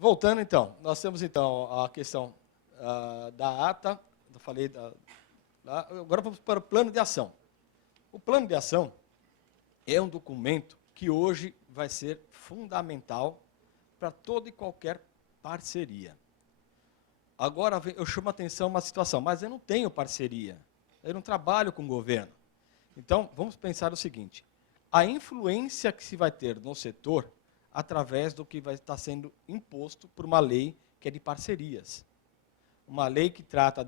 Voltando, então, nós temos, então, a questão da ata, eu falei, agora vamos para o plano de ação. O plano de ação é um documento que hoje vai ser fundamental para toda e qualquer parceria. Agora, eu chamo a atenção uma situação, mas eu não tenho parceria, eu não trabalho com o governo. Então, vamos pensar o seguinte, a influência que se vai ter no setor através do que vai estar sendo imposto por uma lei que é de parcerias. Uma lei que trata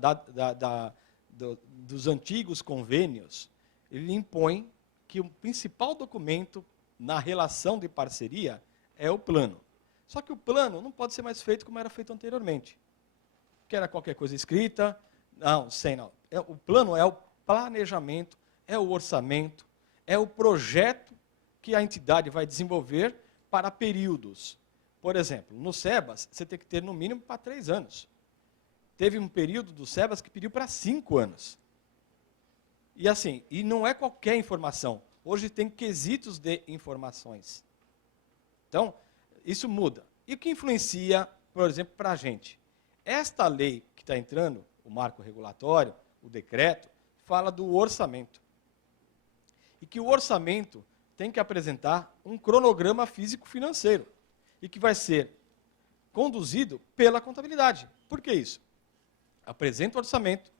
dos antigos convênios, ele impõe que o principal documento na relação de parceria é o plano. Só que o plano não pode ser mais feito como era feito anteriormente. Que era qualquer coisa escrita, não. O plano é o planejamento, é o orçamento, é o projeto que a entidade vai desenvolver para períodos. Por exemplo, no SEBAS, você tem que ter no mínimo para 3 anos. Teve um período do SEBAS que pediu para 5 anos. E assim, e não é qualquer informação. Hoje tem quesitos de informações. Então, isso muda. E o que influencia, por exemplo, para a gente? Esta lei que está entrando, o marco regulatório, o decreto, fala do orçamento. E que o orçamento tem que apresentar um cronograma físico-financeiro. E que vai ser conduzido pela contabilidade. Por que isso? Apresenta o orçamento,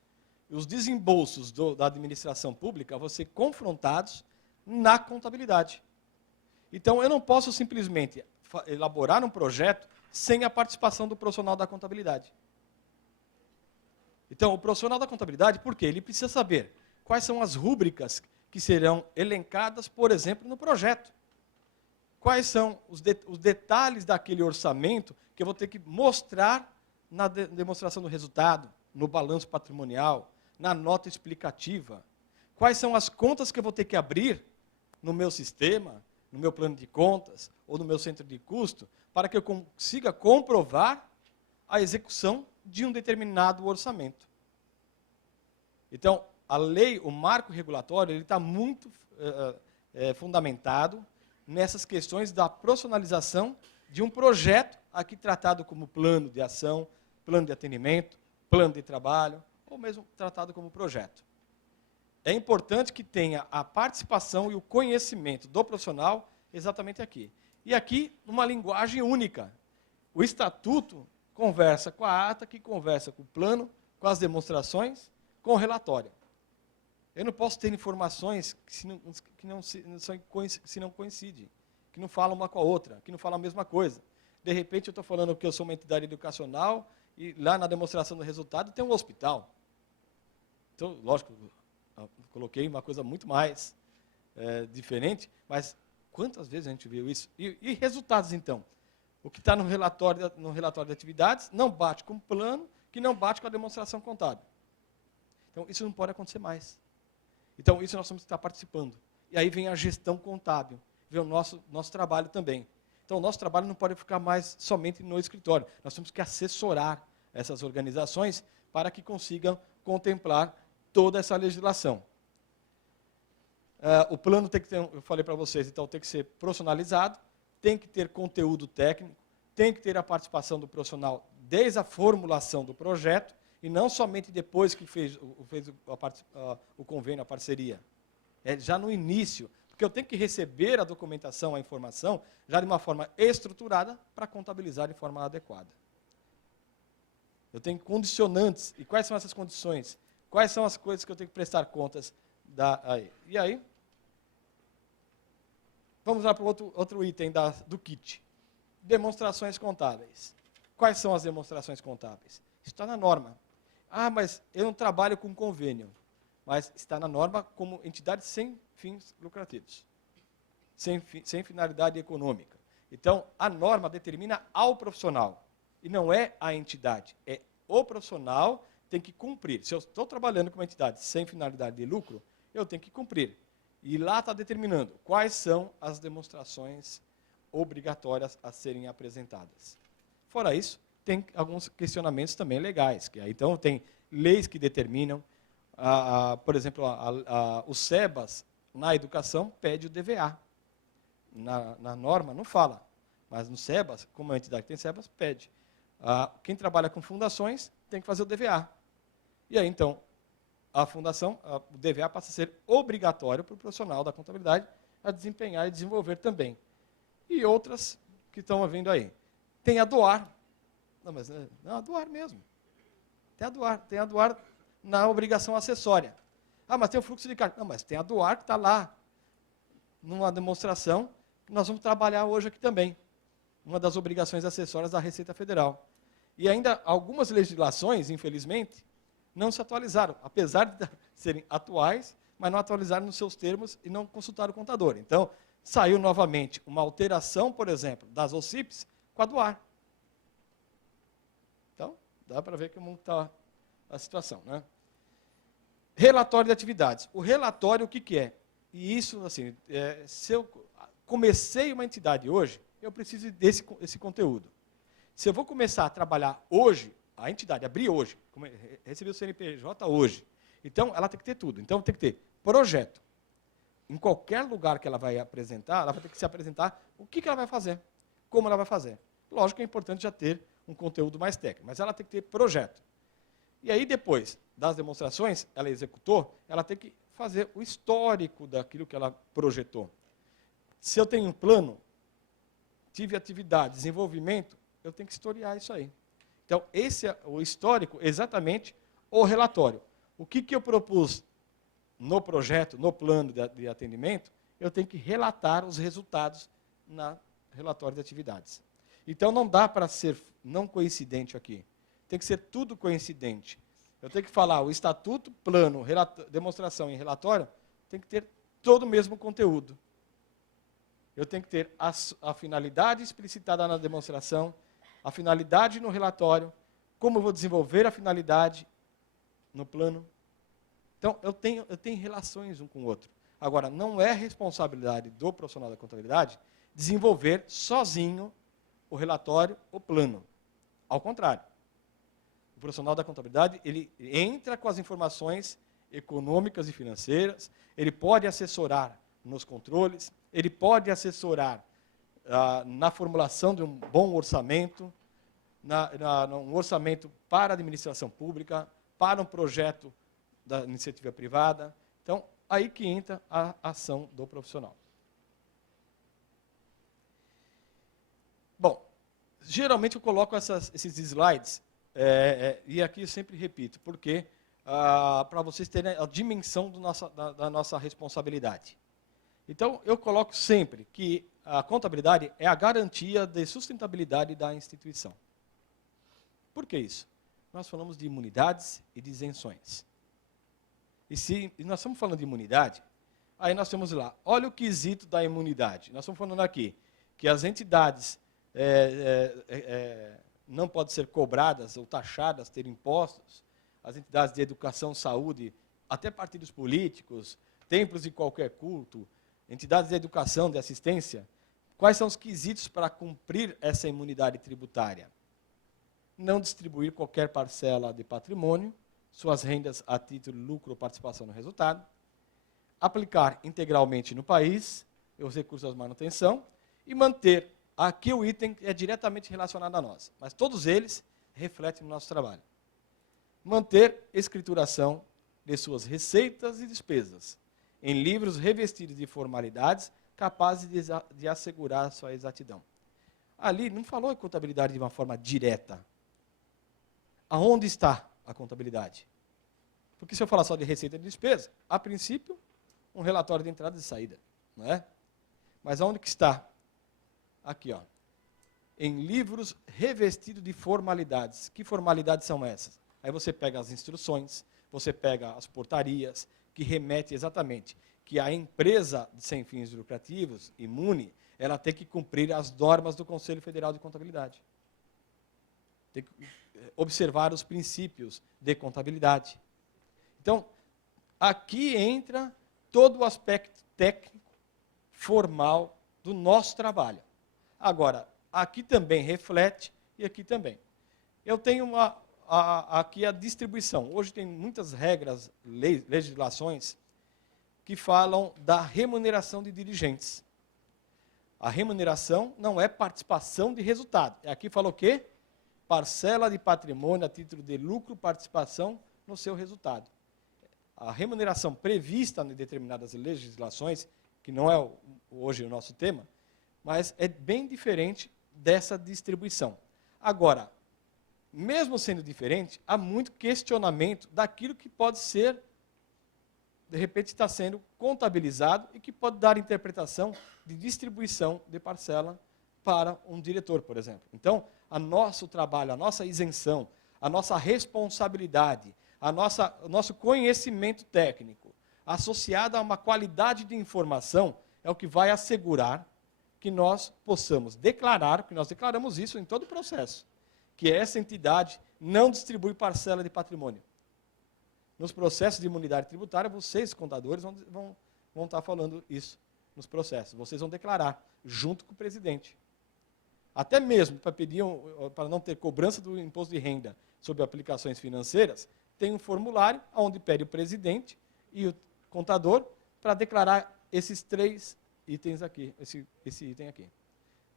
e os desembolsos da administração pública vão ser confrontados na contabilidade. Então, eu não posso simplesmente elaborar um projeto sem a participação do profissional da contabilidade. Então, o profissional da contabilidade, por quê? Ele precisa saber quais são as rúbricas que serão elencadas, por exemplo, no projeto. Quais são os detalhes daquele orçamento que eu vou ter que mostrar na demonstração do resultado, no balanço patrimonial, na nota explicativa. Quais são as contas que eu vou ter que abrir no meu sistema, no meu plano de contas, ou no meu centro de custo, para que eu consiga comprovar a execução de um determinado orçamento. Então, a lei, o marco regulatório, ele está muito fundamentado nessas questões da profissionalização de um projeto, aqui tratado como plano de ação, plano de atendimento, plano de trabalho, ou mesmo tratado como projeto. É importante que tenha a participação e o conhecimento do profissional exatamente aqui. E aqui, uma linguagem única. O estatuto conversa com a ata, que conversa com o plano, com as demonstrações, com o relatório. Eu não posso ter informações que não coincidem, que não falam uma com a outra, que não falam a mesma coisa. De repente, eu estou falando que eu sou uma entidade educacional e lá na demonstração do resultado tem um hospital. Então, lógico, eu coloquei uma coisa muito mais diferente, mas quantas vezes a gente viu isso? E resultados, então? O que está no relatório de atividades não bate com o plano, que não bate com a demonstração contábil. Então, isso não pode acontecer mais. Então, isso nós temos que estar participando. E aí vem a gestão contábil, vem o nosso trabalho também. Então, o nosso trabalho não pode ficar mais somente no escritório. Nós temos que assessorar essas organizações para que consigam contemplar toda essa legislação. O plano tem que ter, eu falei para vocês, então tem que ser profissionalizado, tem que ter conteúdo técnico, tem que ter a participação do profissional desde a formulação do projeto, e não somente depois que fez o convênio, a parceria. É já no início, porque eu tenho que receber a documentação, a informação, já de uma forma estruturada para contabilizar de forma adequada. Eu tenho condicionantes. E quais são essas condições? Quais são as coisas que eu tenho que prestar contas aí? E aí, vamos lá para o outro item do kit. Demonstrações contábeis. Quais são as demonstrações contábeis? Isso está na norma. Ah, mas eu não trabalho com convênio. Mas está na norma como entidade sem fins lucrativos. Sem finalidade econômica. Então, a norma determina ao profissional. E não é a entidade. É o profissional tem que cumprir. Se eu estou trabalhando com uma entidade sem finalidade de lucro, eu tenho que cumprir. E lá está determinando quais são as demonstrações obrigatórias a serem apresentadas. Fora isso, tem alguns questionamentos também legais. Então, tem leis que determinam, por exemplo, o SEBAS, na educação, pede o DVA. Na norma, não fala. Mas no SEBAS, como a entidade que tem SEBAS, pede. Quem trabalha com fundações tem que fazer o DVA. E aí, então, o DVA passa a ser obrigatório para o profissional da contabilidade a desempenhar e desenvolver também. E outras que estão vindo aí. Tem a DOAR. Não, mas não, a DOAR mesmo. Tem a DOAR na obrigação acessória. Mas tem o fluxo de caixa. Não, mas tem a DOAR que está lá, numa demonstração, que nós vamos trabalhar hoje aqui também. Uma das obrigações acessórias da Receita Federal. E ainda algumas legislações, infelizmente, não se atualizaram, apesar de serem atuais, mas não atualizaram nos seus termos e não consultaram o contador. Então, saiu novamente uma alteração, por exemplo, das OCIPs com a DOAR. Então, dá para ver como está a situação, né? Relatório de atividades. O relatório, o que é? E isso, assim, se eu comecei uma entidade hoje, eu preciso desse conteúdo. Se eu vou começar a trabalhar hoje, a entidade abrir hoje, receber o CNPJ hoje, então ela tem que ter tudo. Então tem que ter projeto. Em qualquer lugar que ela vai apresentar, ela vai ter que se apresentar o que ela vai fazer, como ela vai fazer. Lógico que é importante já ter um conteúdo mais técnico, mas ela tem que ter projeto. E aí depois das demonstrações, ela executou, ela tem que fazer o histórico daquilo que ela projetou. Se eu tenho um plano, tive atividade, desenvolvimento, eu tenho que historiar isso aí. Então, esse é o histórico, exatamente o relatório. O que eu propus no projeto, no plano de atendimento, eu tenho que relatar os resultados no relatório de atividades. Então, não dá para ser não coincidente aqui. Tem que ser tudo coincidente. Eu tenho que falar o estatuto, plano, demonstração e relatório, tem que ter todo o mesmo conteúdo. Eu tenho que ter a finalidade explicitada na demonstração, a finalidade no relatório, como eu vou desenvolver a finalidade no plano. Então, eu tenho relações um com o outro. Agora, não é responsabilidade do profissional da contabilidade desenvolver sozinho o relatório, o plano. Ao contrário. O profissional da contabilidade, ele entra com as informações econômicas e financeiras, ele pode assessorar nos controles, ele pode assessorar na formulação de um bom orçamento, um orçamento para a administração pública, para um projeto da iniciativa privada. Então, aí que entra a ação do profissional. Bom, geralmente eu coloco esses slides, e aqui eu sempre repito, porque para vocês terem a dimensão da nossa responsabilidade. Então, eu coloco sempre que a contabilidade é a garantia de sustentabilidade da instituição. Por que isso? Nós falamos de imunidades e de isenções. E se nós estamos falando de imunidade, aí nós temos lá, olha o quesito da imunidade. Nós estamos falando aqui que as entidades não podem ser cobradas ou taxadas, ter impostos, as entidades de educação, saúde, até partidos políticos, templos de qualquer culto, entidades de educação, de assistência. Quais são os quesitos para cumprir essa imunidade tributária? Não distribuir qualquer parcela de patrimônio, suas rendas a título de lucro ou participação no resultado, aplicar integralmente no país os recursos de manutenção e manter, aqui o item é diretamente relacionado a nós, mas todos eles refletem no nosso trabalho. Manter escrituração de suas receitas e despesas em livros revestidos de formalidades capazes de assegurar a sua exatidão. Ali não falou em contabilidade de uma forma direta. Aonde está a contabilidade? Porque se eu falar só de receita e de despesa, a princípio, um relatório de entrada e de saída, não é? Mas aonde que está? Aqui, ó. Em livros revestidos de formalidades. Que formalidades são essas? Aí você pega as instruções, você pega as portarias, que remete exatamente que a empresa sem fins lucrativos, imune, ela tem que cumprir as normas do Conselho Federal de Contabilidade. Tem que observar os princípios de contabilidade. Então, aqui entra todo o aspecto técnico, formal do nosso trabalho. Agora, aqui também reflete e aqui também. Eu tenho aqui a distribuição. Hoje tem muitas regras, legislações, que falam da remuneração de dirigentes. A remuneração não é participação de resultado. Aqui falou o quê? Parcela de patrimônio a título de lucro, participação no seu resultado. A remuneração prevista em determinadas legislações, que não é hoje o nosso tema, mas é bem diferente dessa distribuição. Agora, mesmo sendo diferente, há muito questionamento daquilo que pode ser, de repente, está sendo contabilizado e que pode dar interpretação de distribuição de parcela para um diretor, por exemplo. Então, o nosso trabalho, a nossa isenção, a nossa responsabilidade, o nosso conhecimento técnico, associado a uma qualidade de informação, é o que vai assegurar que nós possamos declarar, que nós declaramos isso em todo o processo, que essa entidade não distribui parcela de patrimônio. Nos processos de imunidade tributária, vocês, contadores, vão estar falando isso nos processos. Vocês vão declarar, junto com o presidente. Até mesmo para não ter cobrança do imposto de renda sobre aplicações financeiras, tem um formulário onde pede o presidente e o contador para declarar esses 3 itens aqui, esse item aqui.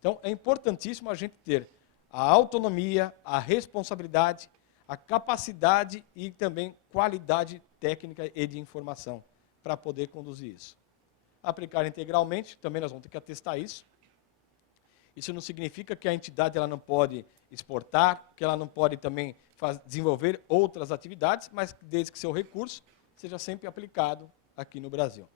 Então, é importantíssimo a gente ter a autonomia, a responsabilidade, a capacidade e também qualidade técnica e de informação para poder conduzir isso. Aplicar integralmente, também nós vamos ter que atestar isso. Isso não significa que a entidade ela não pode exportar, que ela não pode também desenvolver outras atividades, mas desde que seu recurso seja sempre aplicado aqui no Brasil.